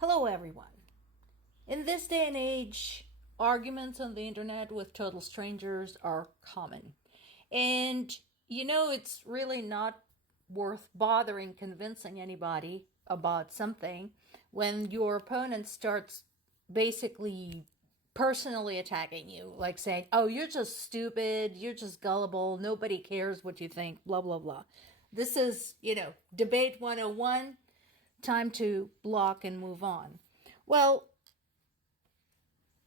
Hello, everyone. In this day and age, arguments on the internet with total strangers are common. And it's really not worth bothering convincing anybody about something when your opponent starts basically personally attacking you, like saying, oh, you're just stupid, you're just gullible, nobody cares what you think, blah, blah, blah. This is, debate 101, time to block and move on. Well,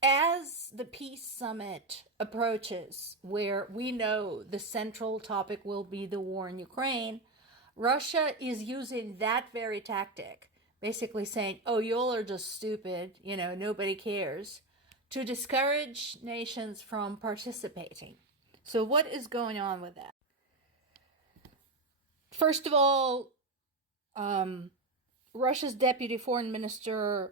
as the peace summit approaches, where we know the central topic will be the war in Ukraine, Russia is using that very tactic, basically saying, oh, y'all are just stupid, nobody cares, to discourage nations from participating. So, what is going on with that? First of all, Russia's deputy foreign minister,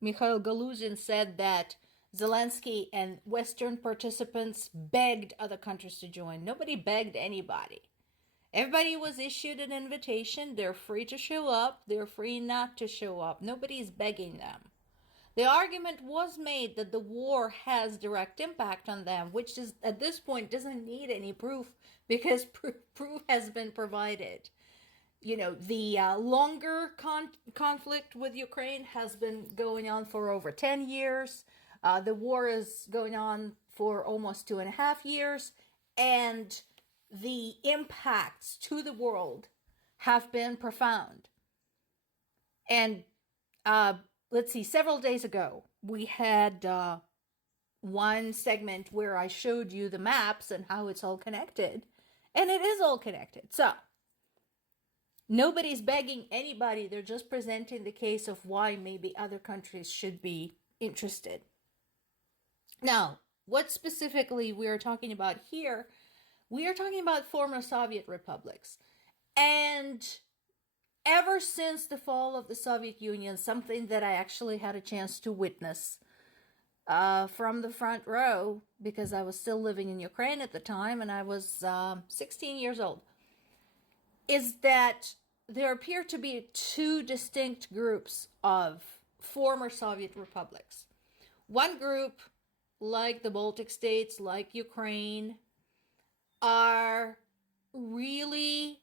Mikhail Galuzin, said that Zelensky and Western participants begged other countries to join. Nobody begged anybody. Everybody was issued an invitation. They're free to show up. They're free not to show up. Nobody's begging them. The argument was made that the war has direct impact on them, which is at this point doesn't need any proof because proof has been provided. The longer conflict with Ukraine has been going on for over 10 years. The war is going on for almost 2.5 years. And the impacts to the world have been profound. And let's see, several days ago, we had one segment where I showed you the maps and how it's all connected. And it is all connected. So, nobody's begging anybody. They're just presenting the case of why maybe other countries should be interested. Now, what specifically we are talking about here, we are talking about former Soviet republics. And ever since the fall of the Soviet Union, something that I actually had a chance to witness from the front row, because I was still living in Ukraine at the time and I was 16 years old, is that there appear to be two distinct groups of former Soviet republics. One group, like the Baltic states, like Ukraine, are really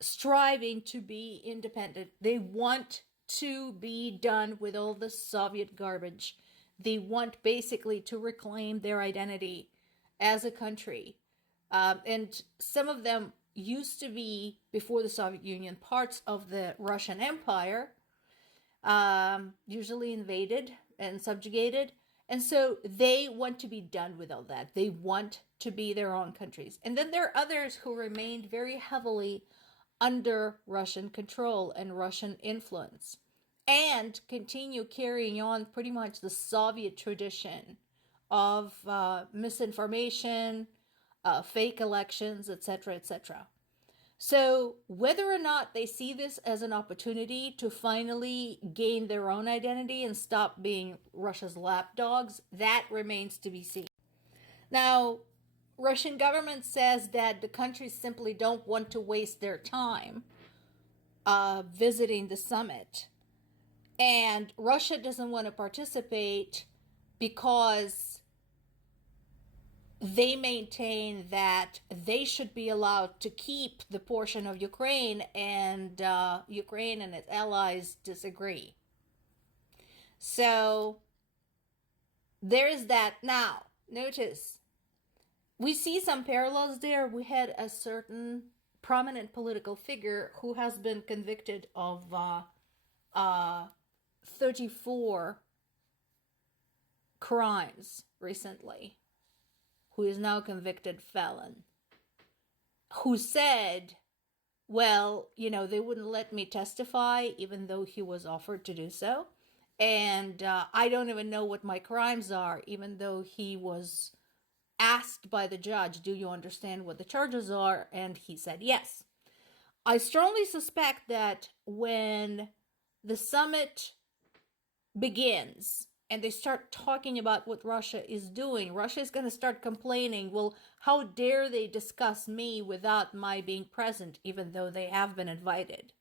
striving to be independent. They want to be done with all the Soviet garbage. They want basically to reclaim their identity as a country. And some of them used to be, before the Soviet Union, parts of the Russian Empire, usually invaded and subjugated. And so they want to be done with all that. They want to be their own countries. And then there are others who remained very heavily under Russian control and Russian influence and continue carrying on pretty much the Soviet tradition of misinformation, fake elections, etc., etc. So whether or not they see this as an opportunity to finally gain their own identity and stop being Russia's lapdogs, that remains to be seen. Now, Russian government says that the countries simply don't want to waste their time visiting the summit. And Russia doesn't want to participate because they maintain that they should be allowed to keep the portion of Ukraine, and Ukraine and its allies disagree. So there is that. Now, notice, we see some parallels there. We had a certain prominent political figure who has been convicted of 34 crimes recently, who is now convicted felon, who said, well, they wouldn't let me testify even though he was offered to do so. And I don't even know what my crimes are, even though he was asked by the judge, do you understand what the charges are? And he said yes. I strongly suspect that when the summit begins and they start talking about what Russia is doing, Russia is going to start complaining, well, how dare they discuss me without my being present, even though they have been invited?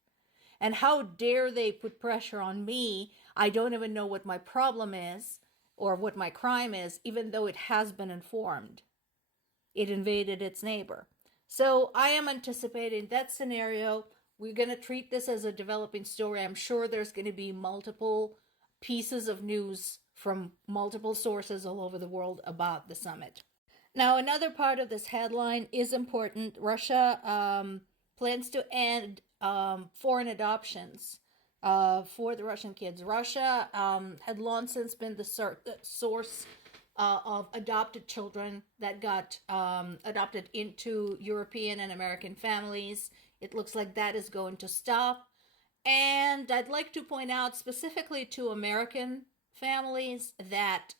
And how dare they put pressure on me? I don't even know what my problem is or what my crime is, even though it has been informed. It invaded its neighbor. So I am anticipating that scenario. We're going to treat this as a developing story. I'm sure there's going to be multiple pieces of news from multiple sources all over the world about the summit. Now, another part of this headline is important. Russia plans to end foreign adoptions for the Russian kids. Russia had long since been the source of adopted children that got adopted into European and American families. It looks like that is going to stop. And I'd like to point out specifically to American families that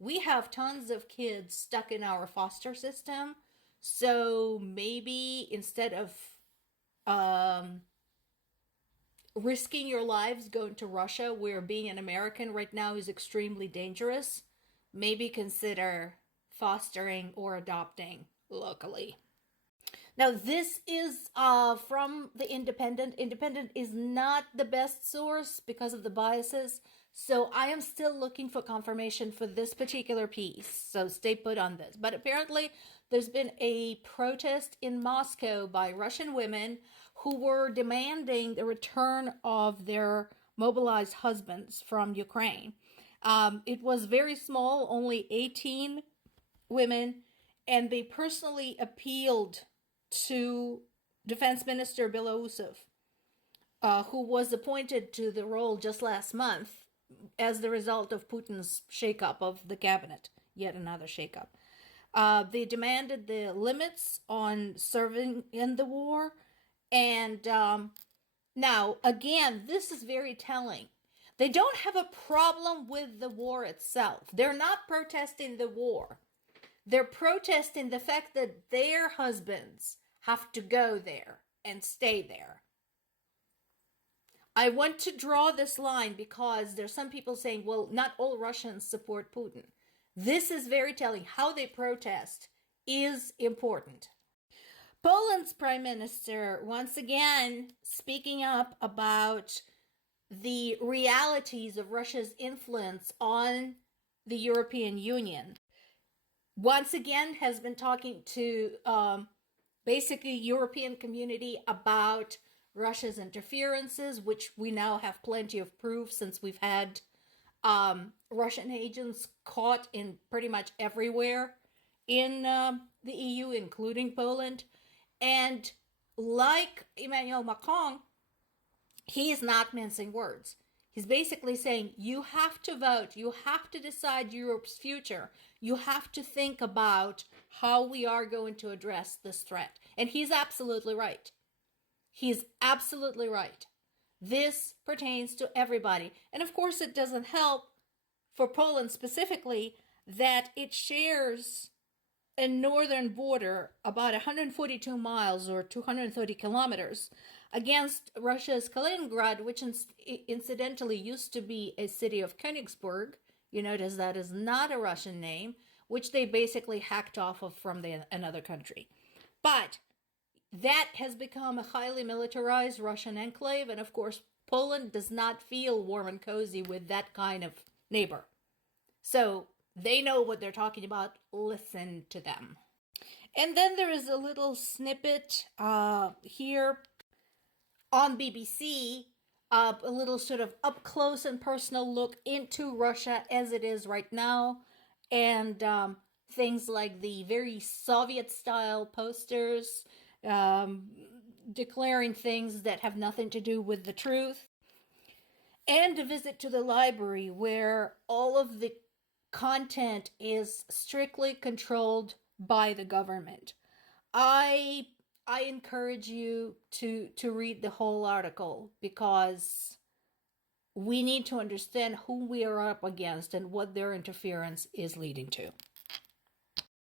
we have tons of kids stuck in our foster system. So maybe instead of risking your lives going to Russia, where being an American right now is extremely dangerous, maybe consider fostering or adopting locally. Now, this is from the Independent. Independent is not the best source because of the biases. So I am still looking for confirmation for this particular piece. So stay put on this. But apparently there's been a protest in Moscow by Russian women who were demanding the return of their mobilized husbands from Ukraine. It was very small, only 18 women, and they personally appealed to Defense Minister Belousov, who was appointed to the role just last month as the result of Putin's shakeup of the cabinet, yet another shakeup. They demanded the limits on serving in the war. And now, again, this is very telling. They don't have a problem with the war itself. They're not protesting the war. They're protesting the fact that their husbands have to go there and stay there. I want to draw this line because there's some people saying, well, not all Russians support Putin. This is very telling. How they protest is important. Poland's prime minister, once again, speaking up about the realities of Russia's influence on the European Union. Once again, has been talking to basically European community about Russia's interferences, which we now have plenty of proof since we've had Russian agents caught in pretty much everywhere in the EU, including Poland. And like Emmanuel Macron, he is not mincing words. He's basically saying, you have to vote, you have to decide Europe's future, you have to think about how we are going to address this threat. And he's absolutely right. He's absolutely right. This pertains to everybody. And of course, it doesn't help for Poland specifically that it shares a northern border about 142 miles or 230 kilometers against Russia's Kaliningrad, which incidentally used to be a city of Königsberg. You notice that is not a Russian name, which they basically hacked off of from another country. But that has become a highly militarized Russian enclave, and of course, Poland does not feel warm and cozy with that kind of neighbor. So they know what they're talking about. Listen to them. And then there is a little snippet here on BBC, a little sort of up close and personal look into Russia as it is right now, and things like the very Soviet-style posters declaring things that have nothing to do with the truth, and a visit to the library where all of the content is strictly controlled by the government. I encourage you to read the whole article because we need to understand who we are up against and what their interference is leading to.